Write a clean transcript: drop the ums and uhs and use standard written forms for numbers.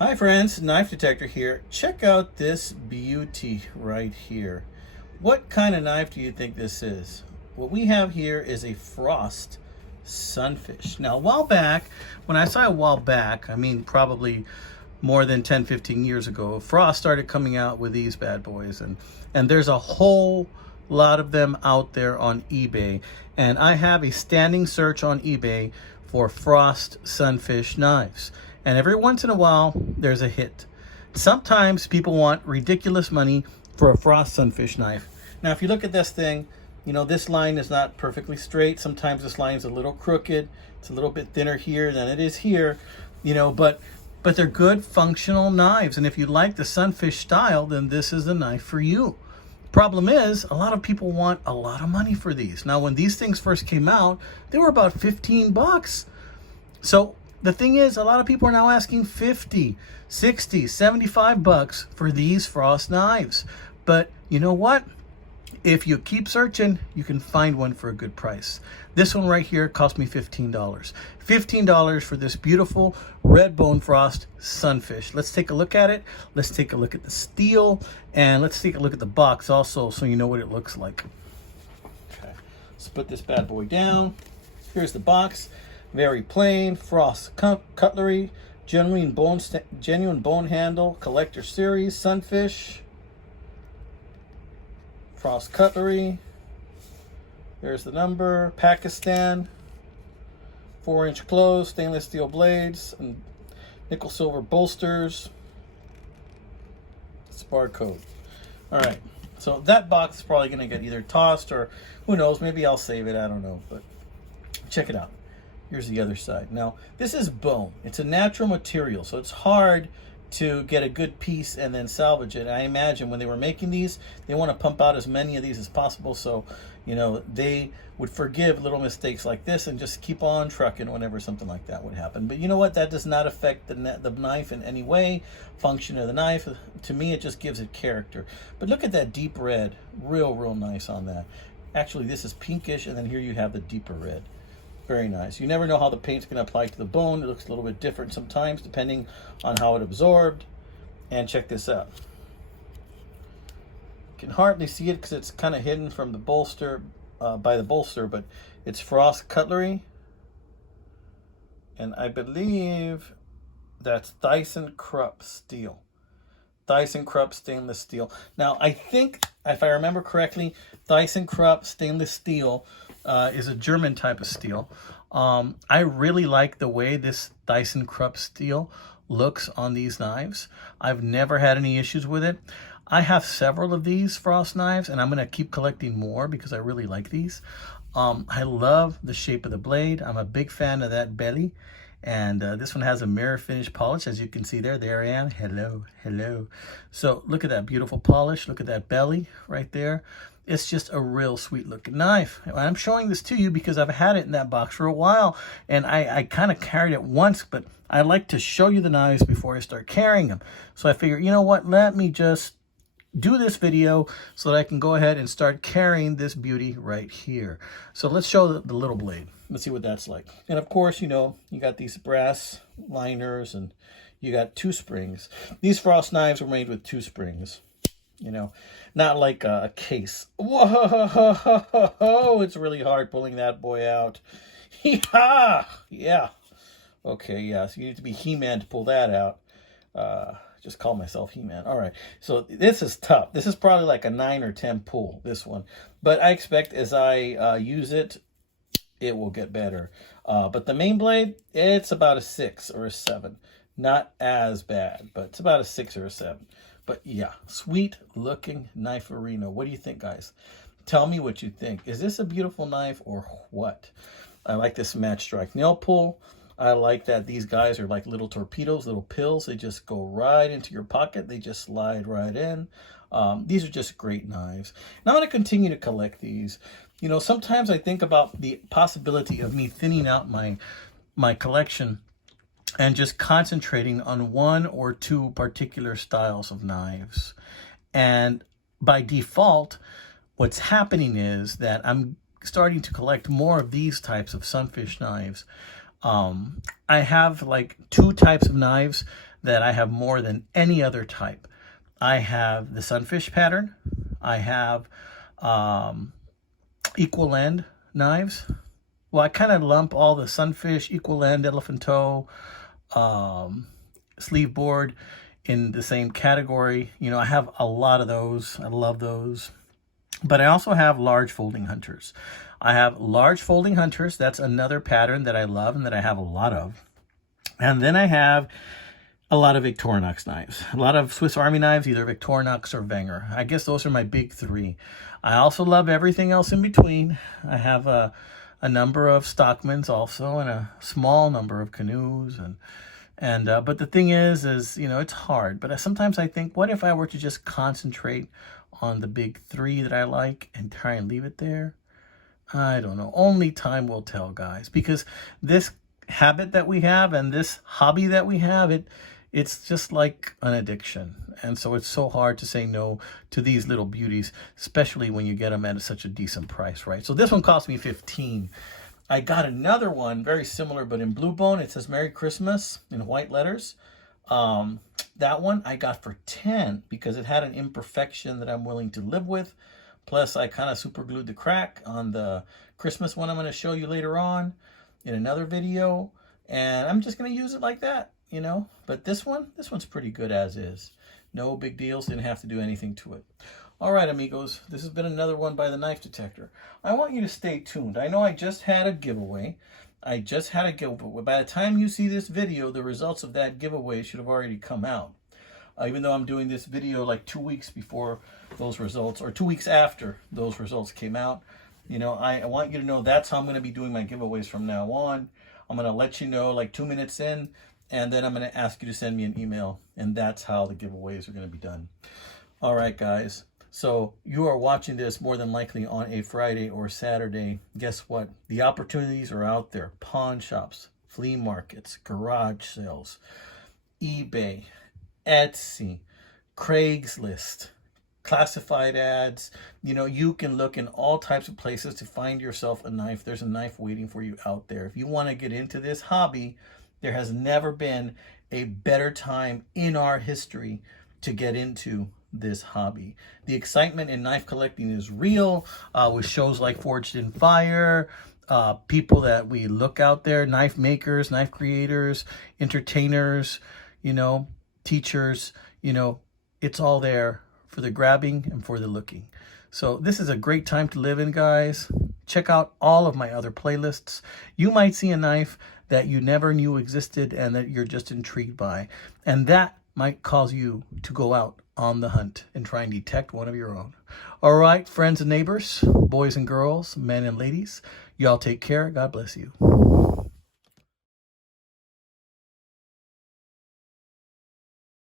Hi friends, Knife Detector here. Check out this beauty right here. What kind of knife do you think this is? What we have here is a Frost Sunfish. Now when I say a while back, I mean probably more than 10, 15 years ago, Frost started coming out with these bad boys, and there's a whole lot of them out there on eBay. And I have a standing search on eBay for Frost Sunfish knives. And every once in a while, there's a hit. Sometimes people want ridiculous money for a Frost Sunfish knife. Now, if you look at this thing, you know, this line is not perfectly straight. Sometimes this line is a little crooked. It's a little bit thinner here than it is here, you know, but they're good functional knives. And if you like the Sunfish style, then this is the knife for you. Problem is, a lot of people want a lot of money for these. Now, when these things first came out, they were about 15 bucks. So the thing is, a lot of people are now asking 50, 60, 75 bucks for these Frost knives. But you know what? If you keep searching, you can find one for a good price. This one right here cost me $15. $15 for this beautiful red bone Frost Sunfish. Let's take a look at it. Let's take a look at the steel, and let's take a look at the box also so you know what it looks like. Okay, let's put this bad boy down. Here's the box. Very plain, Frost cutlery, genuine bone handle, collector series, Sunfish, Frost cutlery. There's the number, Pakistan, 4-inch close, stainless steel blades, and nickel silver bolsters. It's barcode. All right, so that box is probably going to get either tossed or who knows, maybe I'll save it, I don't know, but check it out. Here's the other side. Now, this is bone. It's a natural material, so it's hard to get a good piece and then salvage it. I imagine when they were making these, they want to pump out as many of these as possible, so, you know, they would forgive little mistakes like this and just keep on trucking whenever something like that would happen. But you know what? That does not affect the knife in any way, function of the knife. To me, it just gives it character. But look at that deep red. Real nice on that. Actually, this is pinkish, and then here you have the deeper red. Very nice. You never know how the paint's going to apply to the bone. It looks a little bit different sometimes depending on how it absorbed. And check this out. You can hardly see it because it's kind of hidden from the bolster, by the bolster, but it's Frost cutlery. And I believe that's ThyssenKrupp steel. ThyssenKrupp stainless steel. Now, I think, if I remember correctly, ThyssenKrupp stainless steel is a German type of steel. I really like the way this ThyssenKrupp steel looks on these knives. I've never had any issues with it. I have several of these Frost knives, and I'm going to keep collecting more because I really like these. I love the shape of the blade. I'm a big fan of that belly. And this one has a mirror finish polish, as you can see there. There I am. Hello, hello. So look at that beautiful polish. Look at that belly right there. It's just a real sweet looking knife. I'm showing this to you because I've had it in that box for a while, and I kind of carried it once, but I like to show you the knives before I start carrying them. So I figure, you know what, let me just do this video so that I can go ahead and start carrying this beauty right here. So let's show the little blade. Let's see what that's like. And of course, you know, you got these brass liners and you got 2 springs. These Frost knives were made with 2 springs. You know, not like a case. Whoa, it's really hard pulling that boy out. Yeah. Okay, yeah, so you need to be He-Man to pull that out. Just call myself He-Man. All right, so this is tough. This is probably like a 9 or 10 pull, this one. But I expect as I use it, it will get better. But the main blade, it's about a 6 or a 7. Not as bad, but it's about a 6 or a 7. But yeah, sweet looking knife-arino. What do you think, guys? Tell me what you think. Is this a beautiful knife or what? I like this match strike nail pull. I like that these guys are like little torpedoes, little pills. They just go right into your pocket. They just slide right in. These are just great knives. And I'm going to continue to collect these. You know, sometimes I think about the possibility of me thinning out my collection and just concentrating on 1 or 2 particular styles of knives. And by default, what's happening is that I'm starting to collect more of these types of Sunfish knives. I have like 2 types of knives that I have more than any other type. I have the Sunfish pattern. I have equal end knives. Well, I kind of lump all the Sunfish, equal end, elephant toe, sleeve board in the same category. You know, I have a lot of those. I love those. But I also have large folding hunters. I have large folding hunters. That's another pattern that I love and that I have a lot of. And then I have a lot of Victorinox knives. A lot of Swiss Army knives, either Victorinox or Wenger. I guess those are my big three. I also love everything else in between. I have a number of Stockmans also, and a small number of canoes. But the thing is, you know, it's hard. But sometimes I think, what if I were to just concentrate on the big three that I like and try and leave it there? I don't know. Only time will tell, guys. Because this habit that we have and this hobby that we have, it's just like an addiction. And so it's so hard to say no to these little beauties, especially when you get them at such a decent price, right? So this one cost me $15. I got another one very similar, but in blue bone. It says Merry Christmas in white letters. That one I got for $10 because it had an imperfection that I'm willing to live with. Plus, I kind of super glued the crack on the Christmas one I'm going to show you later on in another video. And I'm just going to use it like that, you know. But this one's pretty good as is. No big deals. Didn't have to do anything to it. All right, amigos. This has been another one by the Knife Detector. I want you to stay tuned. I know I just had a giveaway. By the time you see this video, the results of that giveaway should have already come out. Even though I'm doing this video like 2 weeks before those results, or 2 weeks after those results came out. You know, I want you to know that's how I'm going to be doing my giveaways from now on. I'm going to let you know like 2 minutes in, and then I'm going to ask you to send me an email, and that's how the giveaways are going to be done. All right, guys. So you are watching this more than likely on a Friday or Saturday. Guess what? The opportunities are out there. Pawn shops, flea markets, garage sales, eBay, Etsy, Craigslist, classified ads. You know, you can look in all types of places to find yourself a knife. There's a knife waiting for you out there. If you want to get into this hobby, there has never been a better time in our history to get into this hobby. The excitement in knife collecting is real, with shows like Forged in Fire, people that we look out there, knife makers, knife creators, entertainers, you know, teachers, you know, it's all there for the grabbing and for the looking. So this is a great time to live in, guys. Check out all of my other playlists. You might see a knife that you never knew existed and that you're just intrigued by, and that might cause you to go out on the hunt and try and detect one of your own. All right, friends and neighbors, boys and girls, men and ladies, y'all take care. God bless you.